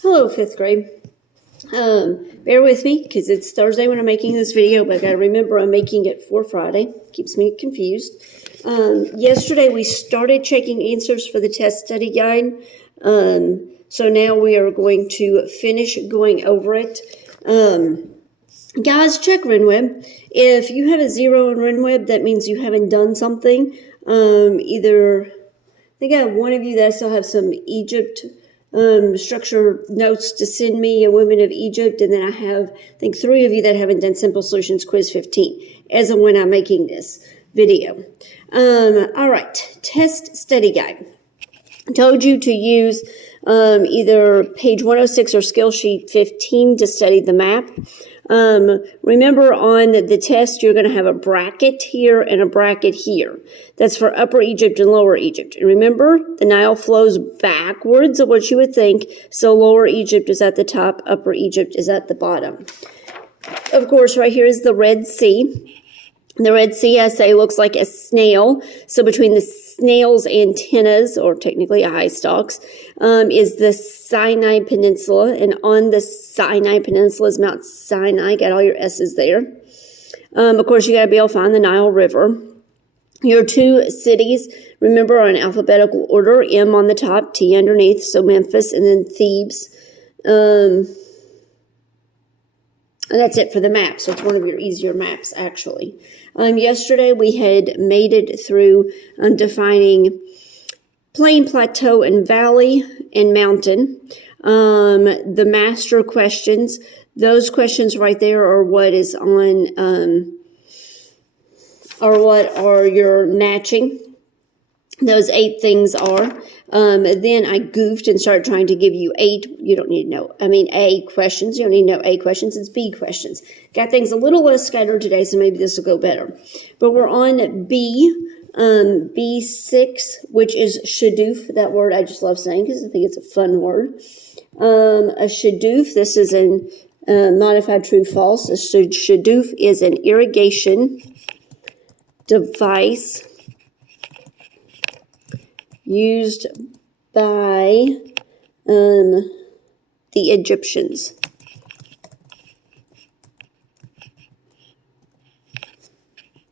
Hello, 5th grade. Bear with me because it's Thursday when I'm making this video, but I gotta remember I'm making it for Friday. Keeps me confused. Yesterday we started checking answers for the test study guide. So now we are going to finish going over it. Guys, check RenWeb. If you have a 0 in RenWeb, that means you haven't done something. I think I have one of you that still have some Egypt structure notes to send me, a Women of Egypt, and then I have, I think, 3 of you that haven't done Simple Solutions Quiz 15, as of when I'm making this video. All right, test study guide. I told you to use either page 106 or skill sheet 15 to study the map. Remember on the test, you're going to have a bracket here and a bracket here. That's for Upper Egypt and Lower Egypt. And remember, the Nile flows backwards of what you would think. So Lower Egypt is at the top, Upper Egypt is at the bottom. Of course, right here is the Red Sea. The Red Sea, I say, looks like a snail. So between the snail's antennas, or technically eye stalks, is the Sinai Peninsula. And on the Sinai Peninsula is Mount Sinai. Got all your S's there. Of course, you got to be able to find the Nile River. Your 2 cities, remember, are in alphabetical order. M on the top, T underneath. So Memphis and then Thebes. And that's it for the map. So it's one of your easier maps, actually. Yesterday, we had made it through defining plain, plateau, and valley, and mountain. The master questions, those questions right there are what is on, or what are your matching. Those 8 things are. Then I goofed and started trying to give you A questions. You don't need to know A questions. It's B questions. Got things a little less scattered today, so maybe this will go better. But we're on B, B6, which is shadoof. That word I just love saying because I think it's a fun word. A shadoof, this is an modified true false. A shadoof is an irrigation device used by the Egyptians.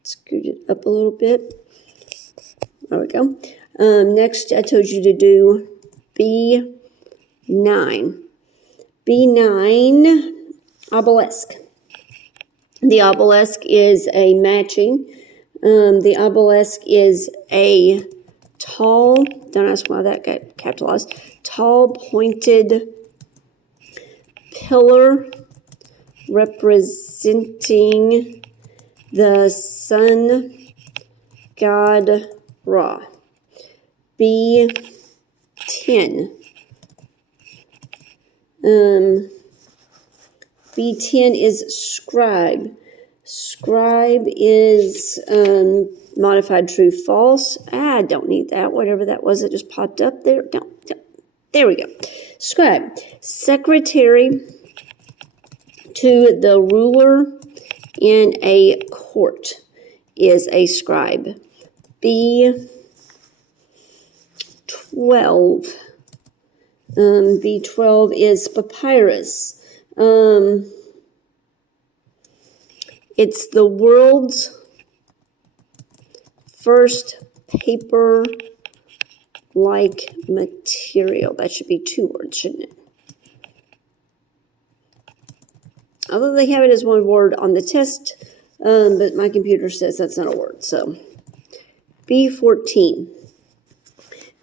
Scoot it up a little bit. There we go. Next, I told you to do B9. B9, obelisk. The obelisk is a matching. The obelisk is a tall, don't ask why that got capitalized, tall pointed pillar representing the sun god Ra. B10. B10 is scribe. Scribe is modified true false. I don't need that. Whatever that was, it just popped up there. There we go. Scribe. Secretary to the ruler in a court is a scribe. B12. B12 is papyrus. It's the world's first paper-like material. That should be 2 words, shouldn't it? Although they have it as 1 word on the test, but my computer says that's not a word. So B14.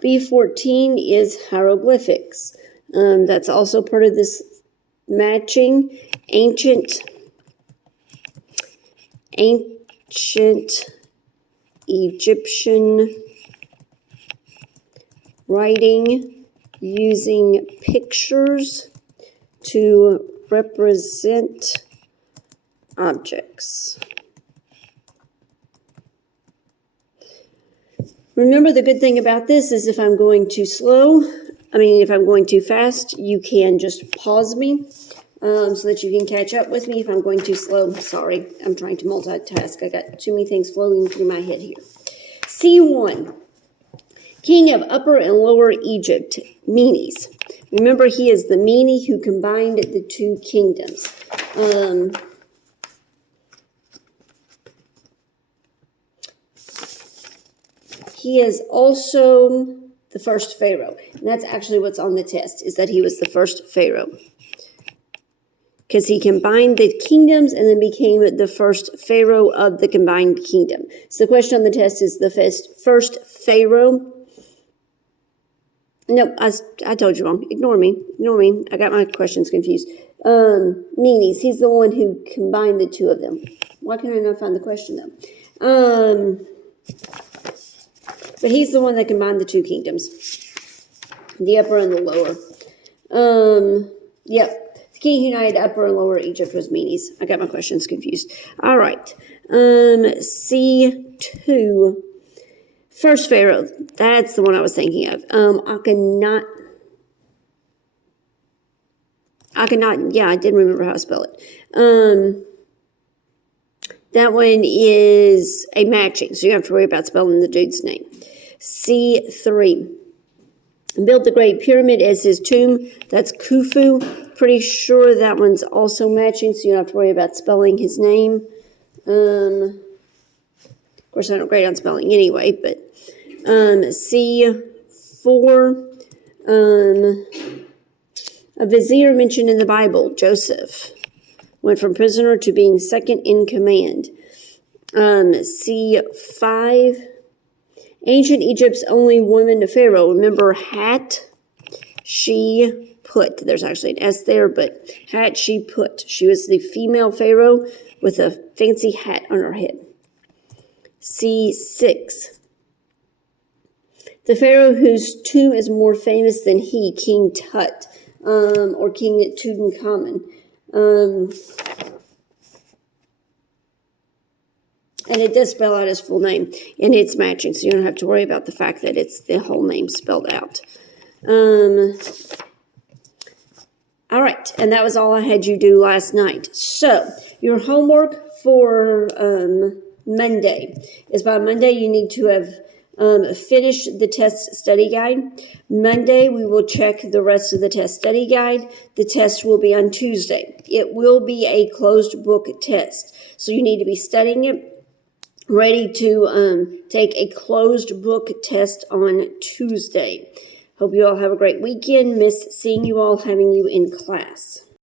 B14 is hieroglyphics. That's also part of this matching. Ancient Egyptian writing using pictures to represent objects. Remember, the good thing about this is if I'm going too fast, you can just pause me so that you can catch up with me. If I'm going too slow, sorry, I'm trying to multitask. I got too many things flowing through my head here. C1. King of Upper and Lower Egypt, Menes. Remember, he is the Mene who combined the two kingdoms. He is also the first pharaoh. And that's actually what's on the test, is that he was the first pharaoh. Because he combined the kingdoms and then became the first pharaoh of the combined kingdom. So the question on the test is the first pharaoh. No, I told you wrong. Ignore me. I got my questions confused. Menes, he's the one who combined the two of them. Why can I not find the question though? But he's the one that combined the two kingdoms. The upper and the lower. Yep. The king who united Upper and Lower Egypt was Menes. I got my questions confused. All right. C2. First pharaoh. That's the one I was thinking of. Akhenaten. Yeah, I didn't remember how to spell it. That one is a matching, so you don't have to worry about spelling the dude's name. C3. Built the Great Pyramid as his tomb. That's Khufu. Pretty sure that one's also matching, so you don't have to worry about spelling his name. Of course, I'm not great on spelling anyway, but C4. A vizier mentioned in the Bible, Joseph, went from prisoner to being second in command. C5. Ancient Egypt's only woman to Pharaoh. Remember Hat? She put. There's actually an S there, but Hat she put. She was the female Pharaoh with a fancy hat on her head. C6. The Pharaoh whose tomb is more famous than he, King Tut, or King Tutankhamun. And it does spell out his full name, and it's matching, so you don't have to worry about the fact that it's the whole name spelled out. All right, and that was all I had you do last night. So, your homework for Monday is by Monday you need to have finished the test study guide. Monday we will check the rest of the test study guide. The test will be on Tuesday. It will be a closed book test, so you need to be studying it, ready to take a closed book test on Tuesday. Hope you all have a great weekend. Miss seeing you all, having you in class.